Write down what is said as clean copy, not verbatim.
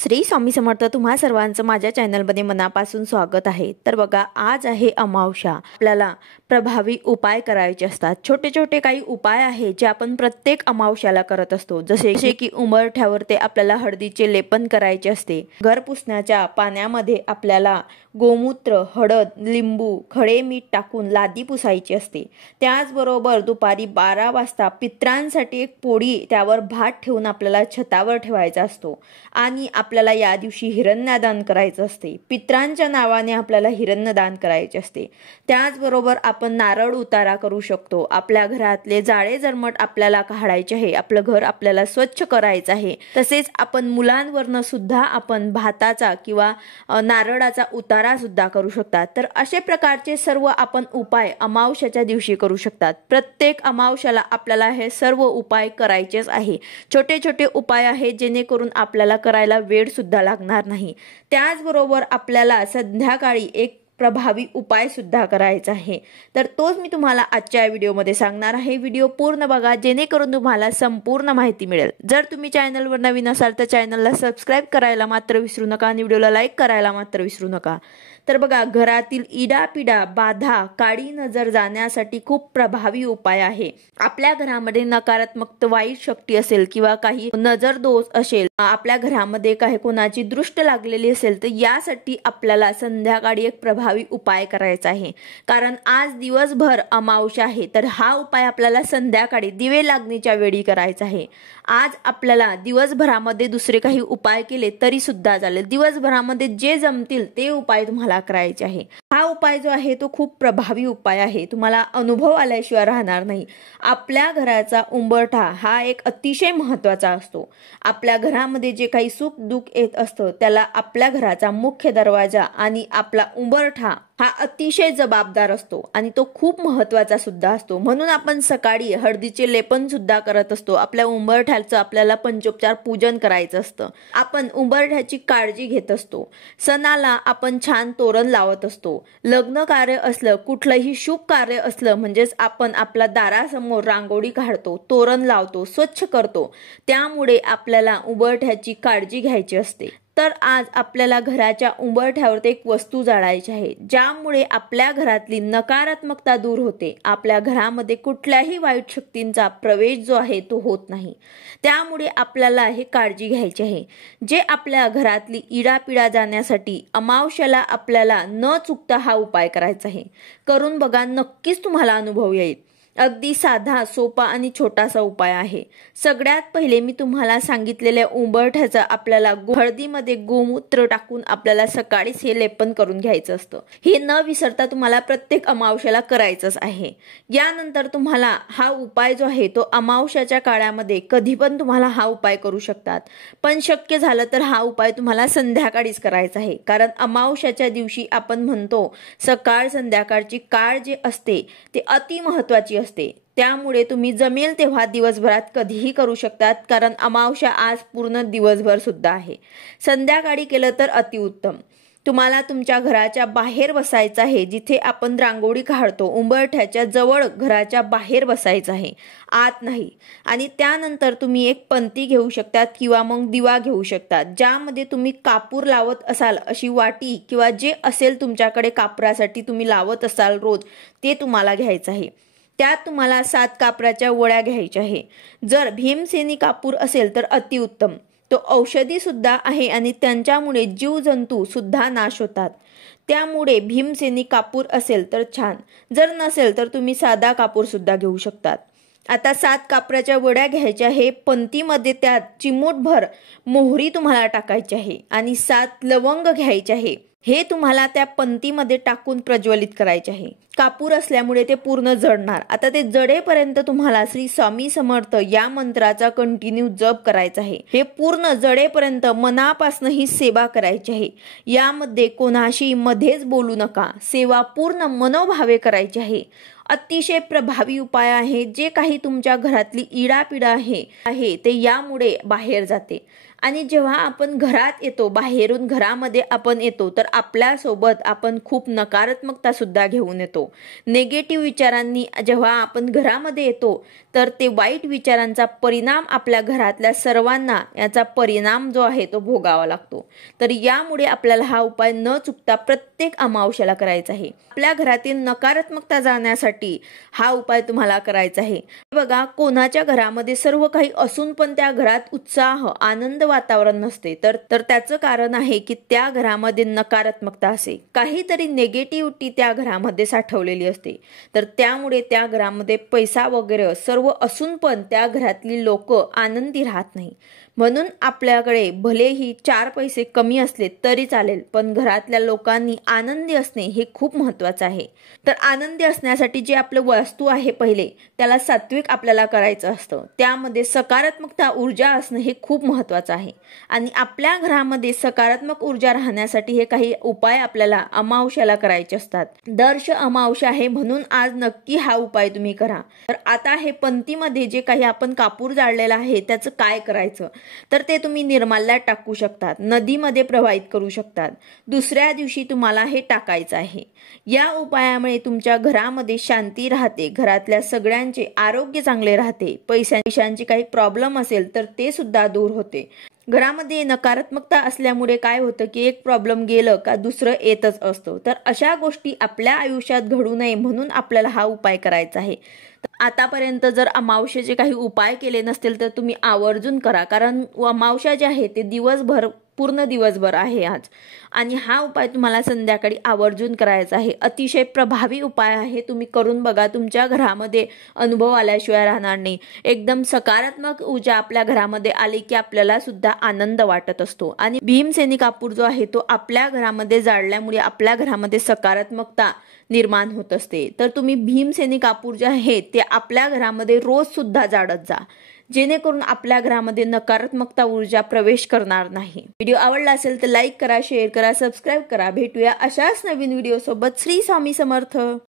श्री स्वामी समर्थ तुम्हा सर्वांचं माझ्या चॅनलमध्ये मनापासून स्वागत आहे। तर बघा, आज आहे अमावस्या। आपल्याला प्रभावी उपाय करायचे असतात। छोटे छोटे काही उपाय आहेत जे आपण प्रत्येक अमावस्याला करत असतो, जसे की उंबरठ्यावर ते आपल्याला हळदीचे लेपन करायचे असते। घर पुसण्याच्या पाण्यामध्ये आपल्याला गोमूत्र, हळद, लिंबू, खडे मीठ टाकून लादी पुसायची असते। त्याचबरोबर दुपारी 12 वाजता पितरांसाठी एक पोळी त्यावर भात ठेवून आपल्याला छतावर ठेवायचा असतो आणि आपल्याला या दिवशी हिरण्यदान करायचं असते। पितरांच्या नावाने आपल्याला हिरण्यदान करायचे असते। त्याचबरोबर आपण नारळ उतारा करू शकतो। आपल्या घरातले जाळे जरमट आपल्याला काढायचे आहे, आपलं घर आपल्याला स्वच्छ करायचं आहे। तसेच आपण मुलांवरनं सुद्धा आपण भाताचा किंवा नारळाचा उतारा सुद्धा करू शकतात। तर अशा प्रकारचे सर्व आपण उपाय अमावस्याच्या दिवशी करू शकतात। प्रत्येक अमावस्याला आपल्याला हे सर्व उपाय करायचेच आहे। छोटे छोटे उपाय आहेत जेणेकरून आपल्याला करायला वेळ सुद्धा लागणार नाही। त्याचबरोबर आपल्याला संध्याकाळी एक प्रभावी उपाय सुद्धा करायचा आहे। तर तोच मी तुम्हाला आजच्या व्हिडिओमध्ये सांगणार आहे। व्हिडिओ पूर्ण बघा जेणेकरून तुम्हाला संपूर्ण माहिती मिळेल। जर तुम्ही चॅनलवर नवीन असाल तर चॅनलला सबस्क्राइब करायला मात्र विसरू नका आणि व्हिडिओला लाईक करायला मात्र विसरू नका। तर बघा, घरातील इडापिडा, बाधा, काळी नजर जाण्यासाठी खूप प्रभावी उपाय आहे। आपल्या घरामध्ये नकारात्मक वाईट शक्ती असेल किंवा काही नजर दोष असेल, आपल्या घरामध्ये काही कोणाची दृष्ट लागलेली असेल, तर यासाठी आपल्याला संध्याकाळी एक प्रभावी उपाय करायचा आहे। कारण आज दिवसभर अमावस्या आहे, तर हा उपाय आपल्याला संध्याकाळी दिवे लागणीच्या वेळी करायचा आहे। आज आपल्याला दिवसभरामध्ये दुसरे काही उपाय केले तरी सुद्धा चालेल। दिवसभरामध्ये जे जमतील ते उपाय तुम्हाला करायचे आहे। हा उपाय जो आहे तो खूप प्रभावी उपाय आहे, तुम्हाला अनुभव आल्याशिवाय राहणार नाही। आपल्या घराचा उंबरठा हा एक अतिशय महत्त्वाचा असतो। आपल्या घरामध्ये जे काही सुख दुःख येत असतं त्याला आपल्या घराचा मुख्य दरवाजा आणि आपला उंबरठा हा अतिशय जबाबदार असतो आणि तो खूप महत्त्वाचा सुद्धा असतो। म्हणून आपण सकाळी हळदीचे लेपन सुद्धा करत असतो। आपल्या उंबरठ्याचं आपल्याला पंचोपचार पूजन करायचं असतं। आपण उंबरठ्याची काळजी घेत असतो। सणाला आपण छान तोरण लावत असतो। लग्न कार्य असलं, कुठलंही शुभ कार्य असलं म्हणजेच आपण आपल्या दारासमोर रांगोळी काढतो, तोरण लावतो, स्वच्छ करतो। त्यामुळे आपल्याला उंबरठ्याची काळजी घ्यायची असते। तर आज आपल्याला घराच्या उंबरठ्यावर एक वस्तू जाळायची आहे, ज्यामुळे आपल्या घरातली नकारात्मकता दूर होते। आपल्या घरामध्ये कुठल्याही वाईट शक्तींचा प्रवेश जो आहे तो होत नाही। त्यामुळे आपल्याला हे काळजी घ्यायची आहे। जे आपल्या घरातली इडापिडा जाण्यासाठी अमावस्याला आपल्याला न चुकता हा उपाय करायचा आहे। करून बघा, नक्कीच तुम्हाला अनुभव येईल। अगदी साधा, सोपा आणि छोटासा उपाय आहे। सगळ्यात पहिले मी तुम्हाला सांगितलेल्या उंबरठ्याचा आपल्याला हळदीमध्ये गोमूत्र टाकून आपल्याला सकाळीच हे लेपन करून घ्यायचं असतं। हे न विसरता तुम्हाला प्रत्येक अमावस्याला करायचंच आहे। यानंतर तुम्हाला हा उपाय जो आहे तो अमावस्याच्या काळामध्ये कधी पण तुम्हाला हा उपाय करू शकतात, पण शक्य झालं तर हा उपाय तुम्हाला संध्याकाळीच करायचा आहे। कारण अमावस्याच्या दिवशी आपण म्हणतो सकाळ संध्याकाळची काळ जे असते ते अति महत्त्वाची असते। त्यामुळे तुम्ही जमेल तेव्हा दिवसभरात कधीही करू शकतात, कारण अमावस्या आज पूर्ण दिवसभर सुद्धा आहे। संध्याकाळी केलं तर अतिउत्तम। तुम्हाला तुमच्या घराच्या बाहेर बसायचं आहे, जिथे आपण रांगोळी काढतो उंबरठ्याच्या जवळ घराच्या बाहेर बसायचं आहे, आत नाही। आणि त्यानंतर तुम्ही एक पंती घेऊ शकतात किंवा मग दिवा घेऊ शकतात, ज्यामध्ये तुम्ही कापूर लावत असाल अशी वाटी किंवा जे असेल तुमच्याकडे कापरासाठी तुम्ही लावत असाल रोज, ते तुम्हाला घ्यायचं आहे। त्यात तुम्हाला 7 कापराच्या वड्या घ्यायच्या आहे। जर भीमसेनी कापूर असेल तर अतिउत्तम, तो औषधी सुद्धा आहे आणि त्यांच्यामुळे जीवजंतू सुद्धा नाश होतात। त्यामुळे भीमसेनी कापूर असेल तर छान, जर नसेल तर तुम्ही साधा कापूर सुद्धा घेऊ शकतात। आता 7 कापराच्या वड्या घ्यायच्या आहे। पंतीमध्ये त्यात चिमूटभर मोहरी तुम्हाला टाकायची आहे आणि 7 लवंग घ्यायचे आहे। हे तुम्हाला त्या पंतीमध्ये टाकून प्रज्वलित करायचे आहे। कापूर असल्यामुळे ते पूर्ण जळणार। आता ते जळेपर्यंत तुम्हाला श्री स्वामी समर्थ या मंत्राचा कंटिन्यू जप करायचा आहे। हे पूर्ण जळेपर्यंत मनापासून ही सेवा करायची आहे। यामध्ये कोणाशी मध्येच बोलू नका, सेवा पूर्ण मनोभावे करायची आहे। अतिशय प्रभावी उपाय आहे। जे काही तुमच्या घरातली इडापिडा आहे ते यामुळे बाहेर जाते आणि जेव्हा आपण घरात येतो, बाहेरून घरामध्ये आपण येतो, तर आपल्यासोबत आपण खूप नकारात्मकता सुद्धा घेऊन येतो. नेगेटिव्ह विचारांनी जेव्हा आपण घरामध्ये येतो, तर ते वाईट विचारांचा परिणाम आपल्या घरातल्या सर्वांना याचा परिणाम जो आहे तो भोगावा लागतो. तर यामुळे आपल्याला हा उपाय न चुकता प्रत्येक अमावस्येला करायचा आहे. आपल्या घरातील नकारात्मकता जाण्यासाठी हा उपाय तुम्हाला करायचा आहे. बघा, कोणाच्या घरामध्ये सर्व काही असून पण त्या घरात उत्साह, आनंद वातावरण नसते, तर त्याचं कारण आहे की त्या घरामध्ये नकारात्मकता असते, काहीतरी नेगेटिव्हिटी त्या घरामध्ये साठवलेली असते. तर त्यामुळे त्या घरामध्ये पैसा वगैरे सर्व असून पण त्या घरातली लोक आनंदी राहत नाही. म्हणून आपल्याकडे भलेही 4 पैसे कमी असले तरी चालेल, पण घरातल्या लोकांनी आनंदी असणे हे खूप महत्त्वाचं आहे. तर आनंदी असण्यासाठी जे आपलं वस्तू आहे पहिले त्याला सात्विक आपल्याला करायचं असतं. त्यामध्ये सकारात्मकता ऊर्जा असणं हे खूप महत्त्वाचं आहे. आणि आपल्या घरामध्ये सकारात्मक ऊर्जा राहण्यासाठी हे काही उपाय आपल्याला अमावस्याला करायचे असतात. दर्श अमावस्या आहे म्हणून आज नक्की हा उपाय तुम्ही करा. तर आता हे पंथीमध्ये जे काही आपण कापूर जाळलेला आहे त्याचं काय करायचं, तर ते तुम्ही निर्माल्यात टाकू शकतात, नदीमध्ये प्रवाहित करू शकतात. दुसऱ्या दिवशी तुम्हाला हे टाकायचं आहे. या उपायामुळे तुमच्या घरामध्ये शांती राहते, घरातल्या सगळ्यांचे आरोग्य चांगले राहते, पैशांची काही प्रॉब्लेम असेल तर ते सुद्धा दूर होते. घरामध्ये नकारात्मकता असल्यामुळे काय होतं की एक प्रॉब्लेम गेलं का दुसरं येतच असतो. तर अशा गोष्टी आपल्या आयुष्यात घडू नये म्हणून आपल्याला हा उपाय करायचा आहे. आतापर्यंत जर अमावस्येचे काही उपाय केले नसतील तर तुम्ही आवर्जून करा, कारण अमावस्या जे आहे ते पूर्ण दिवसभर आहे आज. आणि हा उपाय तुम्हाला संध्याकाळी आवर्जून करायचा आहे. अतिशय प्रभावी उपाय आहे, तुम्ही करून बघा. तुमच्या घरामध्ये अनुभव आल्याशिवाय राहणार नाही. एकदम सकारात्मक ऊर्जा आपल्या घरामध्ये आली की आपल्याला सुद्धा आनंद वाटत असतो. आणि भीमसेनी कापूर जो आहे तो आपल्या घरामध्ये जाळल्यामुळे आपल्या घरामध्ये सकारात्मकता निर्माण होत असते. तर तुम्ही भीमसेनी कापूर जे आहे ते आपल्या घरामध्ये रोज सुद्धा जाळत जा, जेणेकरून आपल्या घरामध्ये नकारात्मकता ऊर्जा प्रवेश करणार नाही. व्हिडिओ आवडला असेल तर लाईक करा, शेअर करा, सबस्क्राईब करा. भेटूया अशाच नवीन व्हिडिओ सोबत. श्री स्वामी समर्थ.